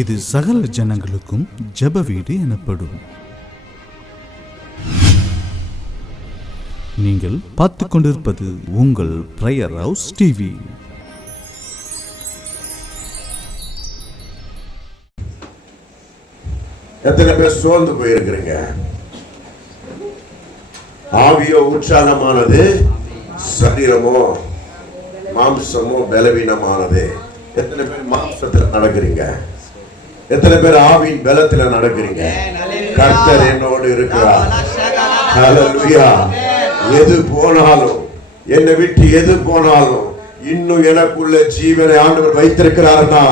இது சகல ஜனங்களுக்கும் ஜெப வீடு எனப்படும். நீங்கள் பார்த்து கொண்டிருப்பது உங்கள் பிரயர் ஹவுஸ் டிவி எத்தனை பேர் சோர்ந்து போயிருக்கிறீங்க? ஆவியோ உற்சாகமானது சரீரமோ மாம்சமோ பலவீனமானது. எத்தனை பேர் மாம்சத்துல நடக்கிறீங்க? எத்தனை பேர் ஆவியின் பலத்துல நடக்கிறீங்க? கர்த்தர் என்னோடு இருக்கிறார். ஹalleluya எது போனாலும் என்னை விட்டு எது போனாலும் இன்னும் எனக்குள்ள ஜீவனை ஆண்டவர் வைத்திருக்கிறார்னா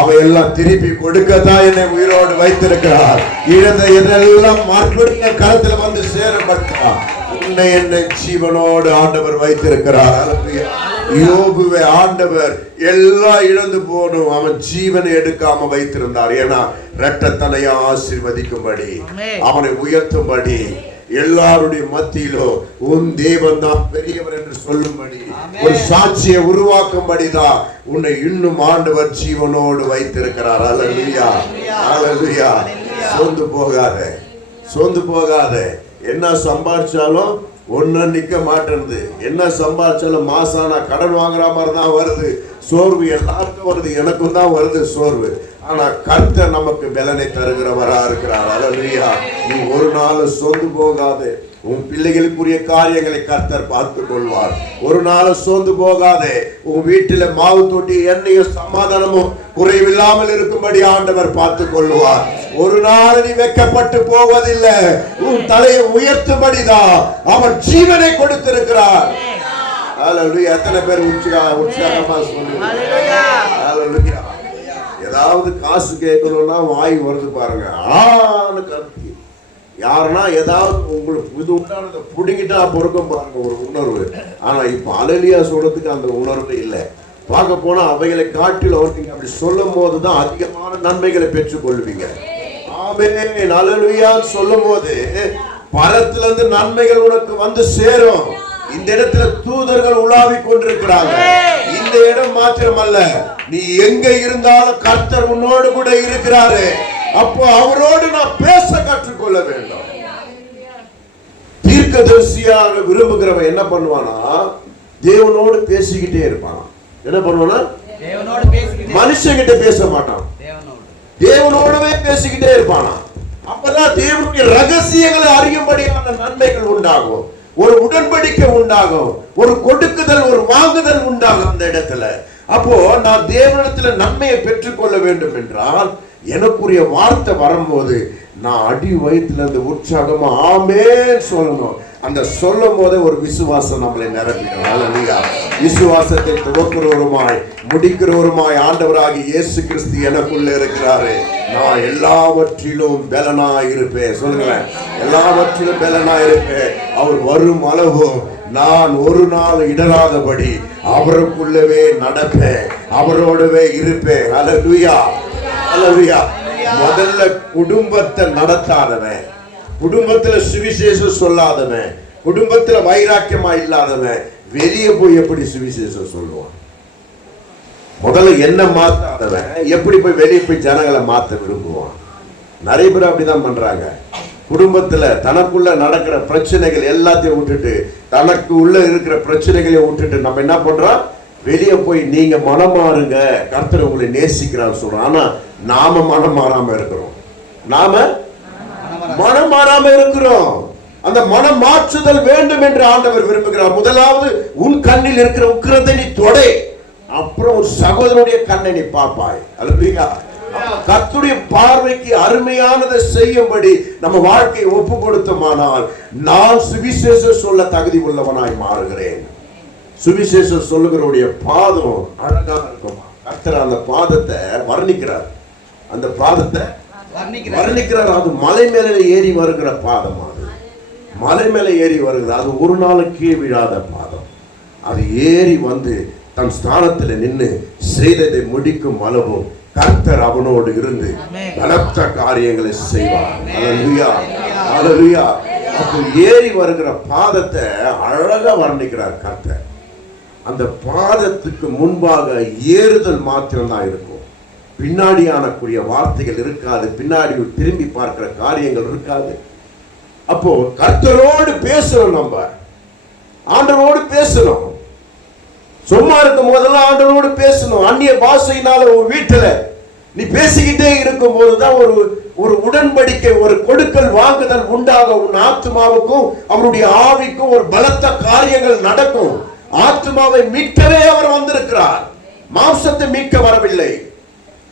அவ எல்லாம் திருப்பி கொடுக்கத்தான் என்னை உயிரோடு வைத்திருக்கிறார். இழந்த இதெல்லாம் மறுபடியும் கருத்துல வந்து சேரப்பட்டா உன்னை என்னை ஜீவனோடு ஆண்டவர் வைத்திருக்கிறார். ஹalleluya. யோபுவை ஆண்டவர் எல்லாம் இழந்து போனும் அவன் ஜீவனை எடுக்காம வைத்திருந்தார். ஏன்னா இரட்டத்தனையா ஆசீர்வதிக்கும்படி அவனை உயர்த்தும்படி எல்லாருடைய மத்தியிலோ உன் தேவன் தான் பெரியவர் என்று சொல்லும்படி ஒரு சாட்சியை உருவாக்கும்படிதான் உன்னை இன்னும் ஆண்டவர் ஜீவனோடு வைத்திருக்கிறார். அல்லேலூயா அல்லேலூயா சோர்ந்து போகாத. சோர்ந்து போகாத. என்ன சம்பாதிச்சாலும் ஒன்றும் நிற்க மாட்டேன்து என்ன சம்பாதிச்சாலும் மாசானா கடன் வாங்குற மாதிரி தான் வருது. சோர்வு எல்லாருக்கும் வருது. எனக்கும் தான் வருது சோர்வு. ஆனால் கர்த்தர் நமக்கு பலனை தருகிறவராக இருக்கிறார். அல்லேலூயா நீ ஒரு நாள் சொந்து போகாதே. உன் பிள்ளைகளுக்குரிய காரியங்களை கர்த்தர் பார்த்துக் கொள்வார் ஒரு நாள் சோர்ந்து போகாதே. உன் வீட்டில மாவு தொட்டி எண்ணெயும் சமாதானமும் குறைவில்லாமல் இருக்கும்படி ஆண்டவர் பார்த்துக் கொள்வார் ஒரு நாள் நீ வெக்கப்பட்டு போவதில்லை. உன் தலையை உயர்த்தும்படிதான் அவர் ஜீவனை கொடுத்திருக்கிறார். எத்தனை பேர் உற்சாக உற்சாகமா சொல்லுங்க. ஏதாவது காசு கேட்கணும்னா வாய் வருது பாருங்க. ஆன்னு யாருன்னா ஏதாவது உங்களுக்கு இது உண்டானதை பிடிக்கிட்டா பொறுக்கும் பாருங்க ஒரு உணர்வு. ஆனா இப்ப அலலியா சொல்றதுக்கு அந்த உணர்வு இல்லை. பார்க்க போனா அவைகளை காட்டில் நீங்க அப்படி சொல்லும் போதுதான் அதிகமான நன்மைகளை பெற்றுக் கொள்வீங்க ஆமே அலலுயா சொல்லும் போது பலத்துல இருந்து நன்மைகள் உனக்கு வந்து சேரும். இந்த இடத்துல தூதர்கள் உலாவிக் கொண்டிருக்கிறாங்க. இந்த இடம் மாத்திரம் அல்ல நீ எங்க இருந்தாலும் கர்த்தர் உன்னோடு கூட இருக்கிறாரு. அப்போ அவரோடு நான் பேச கற்றுக்கொள்ள வேண்டும். தீர்க்கதரிசியாக விரும்புகிறவன் என்ன பண்ணுவானா? தேவனோடு பேசிக்கிட்டே இருப்பான். என்ன பண்ணுவானா? மனுஷங்கிட்ட பேச மாட்டான். தேவனோடு. தேவனோடவே பேசிக்கிட்டே இருப்பானா? அப்பதான் தேவனுடைய ரகசியங்களை அறியும்படியான நன்மைகள் உண்டாகும். ஒரு உடன்படிக்கை உண்டாகும். ஒரு கொடுக்குதல் ஒரு வாங்குதல் உண்டாகும் அந்த இடத்துல. அப்போ நான் தேவனிடத்துல நன்மையை பெற்றுக்கொள்ள வேண்டும் என்றால் எனக்குரிய வார்த்தை வரும்போது நான் அடி வயிற்றுல இருந்து உற்சாகமா ஆமேன்னு சொல்லணும். அந்த சொல்லும் போதே ஒரு விசுவாசம் நம்மளை நிரப்பிடும். ஹalleluya. விசுவாசத்தை துவக்கிறவருமாய் முடிக்கிறவருமாய் ஆண்டவராகி இயேசு கிறிஸ்து எனக்குள்ள இருக்கிறாரு. நான் எல்லாவற்றிலும் பலனா இருப்பேன். சொல்லுங்களேன். எல்லாவற்றிலும் பலனா இருப்பேன். அவர் வரும் அளவும் நான் ஒரு நாள் இடராதபடி அவருக்குள்ளவே நடப்பேன். அவரோடவே இருப்பேன். ஹalleluya முதல்ல குடும்பத்தை நடத்தாதவன். குடும்பத்துல சுவிசேஷம் சொல்லாதவன். குடும்பத்துல வைராக்கியமா இல்லாதவன். வெளியே போய் எப்படி சுவிசேஷம் சொல்லுவான்? முதல்ல என்ன மாத்தாதவன். எப்படி போய் வெளியே போய் ஜனங்களை மாத்த விரும்புவான்? நிறைய பேர் அப்படிதான் பண்றாங்க. குடும்பத்துல தனக்குள்ள நடக்கிற பிரச்சனைகள் எல்லாத்தையும் விட்டுட்டு தனக்கு உள்ள இருக்கிற பிரச்சனைகளை விட்டுட்டு நம்ம என்ன பண்றோம்? வெளியே போய் நீங்க மனம் மாறுங்க கர்த்தர் உங்களை நேசிக்கிறான்னு சொல்றோம் ஆனா நாம மனம் மாறாம இருக்கிறோம். நாம மனம் மாறாம இருக்கிறோம். அந்த மனம் மாற்றுதல் வேண்டும் என்று ஆண்டவர் விரும்புகிறார். முதலாவது உன் கண்ணில் இருக்கிற உக்கிரத்தை நீ தொடை. அப்புறம் ஒரு சகோதரனுடைய கண்ணை நீ பார்ப்பாய். அல்லா கத்துடைய பார்வைக்கு அருமையானதை செய்யும்படி நம்ம வாழ்க்கையை ஒப்பு கொடுத்தோமானால் நான் சுவிசேஷம் சொல்ல தகுதி உள்ளவனாய் மாறுகிறேன். சுவிசேஷம் சொல்லுகிறவருடைய பாதம் அழகா இருக்குமா? கர்த்தர் அந்த பாதத்தை வர்ணிக்கிறார். அந்த பாதத்தை வர்ணிக்கிறார். அது மலை மேலே ஏறி வருகிற பாதம் அது. மலை மேலே ஏறி வருகிறது. அது ஒரு நாளுக்கே விழாத பாதம். அது ஏறி வந்து தன் ஸ்தானத்தில் நின்று செய்ததை முடிக்கும் அளவும் கர்த்தர் அவனோடு இருந்து. பலத்த காரியங்களை செய்வார். அல்லேலூயா அல்லேலூயா அப்போ ஏறி வருகிற பாதத்தை அழகா வர்ணிக்கிறார் கர்த்தர். அந்த பாதத்துக்கு முன்பாக ஏறுதல் மாத்திரம்தான் இருக்கும். பின்னாடி ஆனக்கூடிய வார்த்தைகள் இருக்காது. பின்னாடி திரும்பி பார்க்கிற காரியங்கள் இருக்காது. அப்போ கர்த்தரோடு பேசணும் நம்ம. ஆண்டவரோடு பேசணும். சும்மா இருக்கும் போதெல்லாம் ஆண்டவரோடு பேசணும். அந்நிய பாஷையினால உன் வீட்டில் நீ பேசிக்கிட்டே இருக்கும் போதுதான் ஒரு ஒரு உடன்படிக்கை ஒரு கொடுக்கல் வாங்குதல் உண்டாக உன் ஆத்மாவுக்கும் அவருடைய ஆவிக்கும் ஒரு பலத்த காரியங்கள் நடக்கும். ஆத்மாவை மீட்கவே அவர் வந்திருக்கிறார். மாம்சத்தை மீட்க வரவில்லை.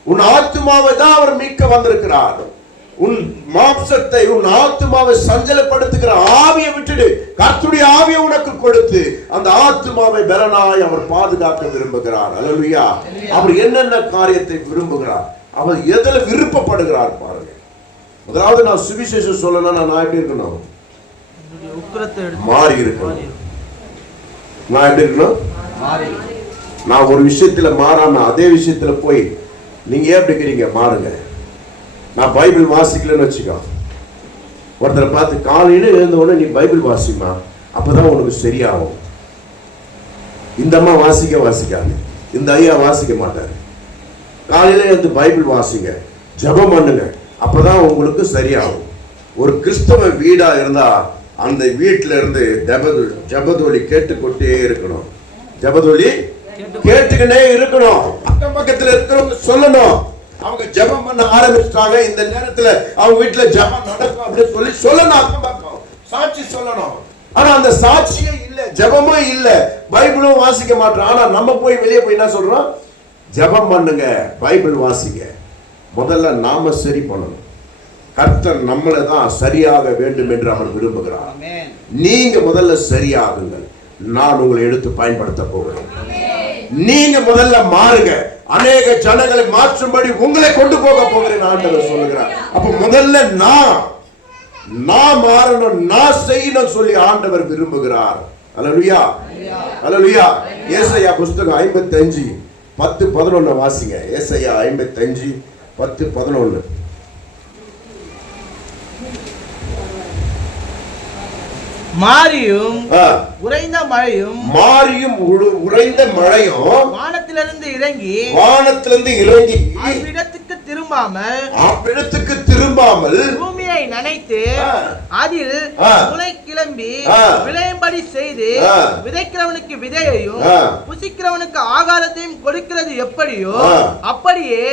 உன் ஆத்மாவை தான் அவர் மீட்க வந்திருக்கிறார். உன் மாம்சத்தை உன் ஆத்மாவை சஞ்சலப்படுத்துகிற ஆவியை விட்டுடு. கர்த்தருடைய ஆவியை உனக்கு கொடுத்து அந்த ஆத்மாவை பலனாய் அவர் பாதுகாக்க விரும்புகிறார். அல்லேலூயா. அவர் என்னென்ன காரியத்தை விரும்புகிறார் அவர் எதுல விருப்பப்படுகிறார் பாருங்க. முதலாவது நான் சுவிசேஷம் சொல்லணும்னா நான் எப்படி இருக்கணும். மாறி இருக்கணும். நான் எப்படி இருக்கணும்? நான் ஒரு விஷயத்துல மாறாம அதே விஷயத்துல போய் நீங்க ஏன் அப்படி இருக்கிறீங்க? மாறுங்க. நான் பைபிள் வாசிக்கலன்னு வச்சுக்கோ. ஒருத்தரை பார்த்து காலையில எழுந்த உடனே நீ பைபிள் வாசிமா அப்பதான் உனக்கு சரியாகும். இந்த அம்மா வாசிக்க வாசிக்காது. இந்த ஐயா வாசிக்க மாட்டாரு. காலையில எழுந்து பைபிள் வாசிங்க. ஜெபம் பண்ணுங்க. அப்பதான் உங்களுக்கு சரியாகும். ஒரு கிறிஸ்தவ வீடா இருந்தா அந்த வீட்டில் இருந்து ஜபது ஜபதொலி கேட்டுக்கொண்டே இருக்கணும். ஜபதொலி கேட்டுக்கிட்டே இருக்கணும். அக்கம் பக்கத்துல இருக்கிறவங்க சொல்லணும். அவங்க ஜெபம் பண்ண ஆரம்பிச்சிட்டாங்க. இந்த நேரத்துல அவங்க வீட்டுல ஜெபம் நடக்கும் அப்படின்னு சொல்லி சொல்லணும் அக்கம் பக்கம். சாட்சி சொல்லணும். ஆனா அந்த சாட்சியே இல்ல. ஜபமும் இல்ல. பைபிளும் வாசிக்க மாட்டோம். ஆனா நம்ம போய் வெளியே போய் என்ன சொல்றோம்? ஜெபம் பண்ணுங்க. பைபிள் வாசிங்க. முதல்ல நாம சரி பண்ணணும். கர்த்தர் நம்மளை தான் சரியாக வேண்டும் என்று அவர் விரும்புகிறார் நீங்க முதல்ல சரியாகுங்கள். நான் உங்களை எடுத்து பயன்படுத்த போகிறேன். நீங்க முதல்ல மாறுங்க. அநேக ஜனங்களை மாற்றும்படி உங்களை கொண்டு போக போகிறேன் ஆண்டவர் சொல்லுகிறார். அப்ப முதல்ல நான் நான் மாறணும் நான் செய்யணும் சொல்லி ஆண்டவர் விரும்புகிறார். அல்லலுயா. அல்லலுயா. ஏசையா புஸ்தகம் ஐம்பத்தஞ்சு பத்து பதினொன்னு வாசிங்க. ஏசையா ஐம்பத்தஞ்சு பத்து பதினொன்னு. மாரியும் உறைந்த மழையும் மாரியும் உறைந்த மழையும் வானத்திலிருந்து இறங்கி வானத்திலிருந்து இறங்கி அவ்விடத்துக்கு திரும்பாமல் அவ்விடத்துக்கு திரும்பாமல் பூமியை நனைத்து. அதில். முளை கிளம்பி. விளையும்படி செய்து. விதைக்கிறவனுக்கு விதையையும். புசிக்கிறவனுக்கு ஆகாரத்தையும் கொடுக்கிறது எப்படியோ. அப்படியே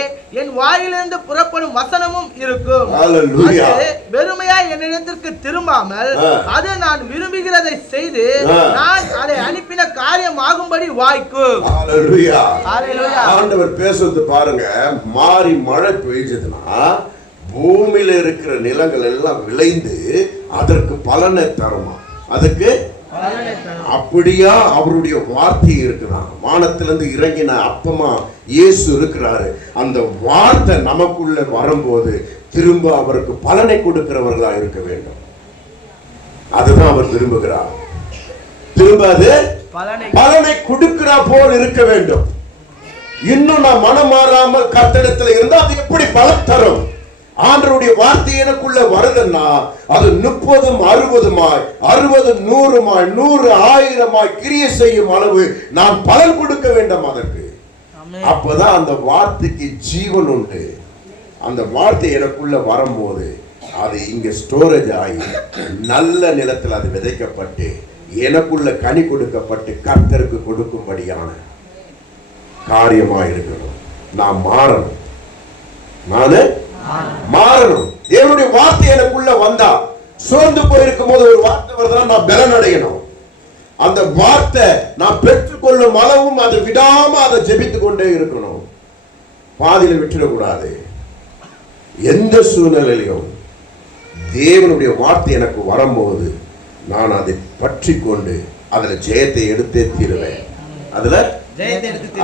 என் வாயிலிருந்து புறப்படும் வசனமும் இருக்கும் வெறுமையாய் என்னிடத்திற்கு திரும்பாமல். அது நான் விரும்புகிறதை செய்து. நான் அதை அனுப்பின காரியம் ஆகும்படி வாய்க்கும். ஆண்டவர் பேசுறது பாருங்க மாறி மழை பெய்ஞ்சதுன்னா பூமியில இருக்கிற நிலங்கள் எல்லாம் விளைந்து அதற்கு பலனை தருமா? அதுக்கு அப்படியா அவருடைய வார்த்தை இருக்குதான் வானத்திலிருந்து இறங்கின அப்பமா இயேசு இருக்கிறாரு. அந்த வார்த்தை நமக்குள்ள வரும்போது திரும்ப அவருக்கு பலனை கொடுக்கிறவர்களா இருக்க வேண்டும். அதுதான் அவர் விரும்புகிறார். திரும்ப அது பலனை கொடுக்கிறா போல் இருக்க வேண்டும். இன்னும் நான் மனம் மாறாமல் கர்த்தடத்துல இருந்தா அது எப்படி பலன் தரும்? ஆண்டருடைய வார்த்தை எனக்குள்ள வருதுன்னா அது முப்பதும் அறுபதுமாய் அறுபது நூறுமாய் நூறு ஆயிரமாய் கிரிய செய்யும் அளவு நான் பலன் கொடுக்க வேண்டும் அதற்கு. அப்பதான் அந்த வார்த்தைக்கு ஜீவன் உண்டு. அந்த வார்த்தை எனக்குள்ள வரும்போது அது இங்க ஸ்டோரேஜ் ஆகி நல்ல நிலத்தில் அது விதைக்கப்பட்டு எனக்குள்ள கனி கொடுக்கப்பட்டு கர்த்தருக்கு கொடுக்கும்படியான காரியமா இருக்கணும் நான் மாறணும். நானு? மாறணும் தேவனுடைய வார்த்தை எனக்குள்ள வந்தா சோர்ந்து போயிருக்கும் போது ஒரு வார்த்தை வருதுன்னா நான் பலன் அடையணும் அந்த வார்த்தை நான் பெற்றுக்கொள்ளும் அளவும் அதை விடாம அதை ஜெபித்து கொண்டே இருக்கணும். பாதியில விட்டுடக்கூடாது. எந்த சூழ்நிலையிலும் தேவனுடைய வார்த்தை எனக்கு வரும்போது நான் அதை பற்றி கொண்டு அதுல ஜெயத்தை எடுத்தே தீருவேன். அதுல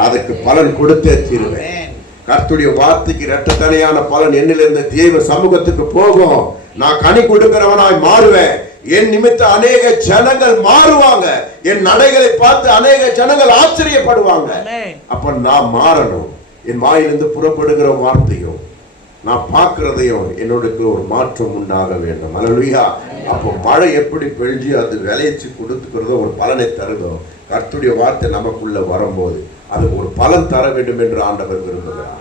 அதுக்கு பலன் கொடுத்தே தீருவேன். ஆமென். கர்த்தருடைய வார்த்தைக்கு இரட்டத்தனையான பலன் என்னிலிருந்து தேவ சமூகத்துக்கு போகும். நான் கனி கொடுக்கிறவனாய் மாறுவேன். என் நிமித்த அநேக ஜனங்கள் மாறுவாங்க. என் நடைகளை பார்த்து அநேக ஜனங்கள் ஆச்சரியப்படுவாங்க. அப்ப நான் மாறணும். என் வாயிலிருந்து புறப்படுகிற வார்த்தையும் நான் பார்க்கிறதையும் என்னோட ஒரு மாற்றம் உண்டாக வேண்டும். அல்லேலூயா அப்போ மழை எப்படி பெஞ்சு அது விளைச்சு கொடுத்துக்கிறதோ ஒரு பலனை தருதோ கர்த்தருடைய வார்த்தை நமக்குள்ள வரும்போது அது ஒரு பலன் தர வேண்டும் என்று ஆண்டவர் விரும்புகிறார்.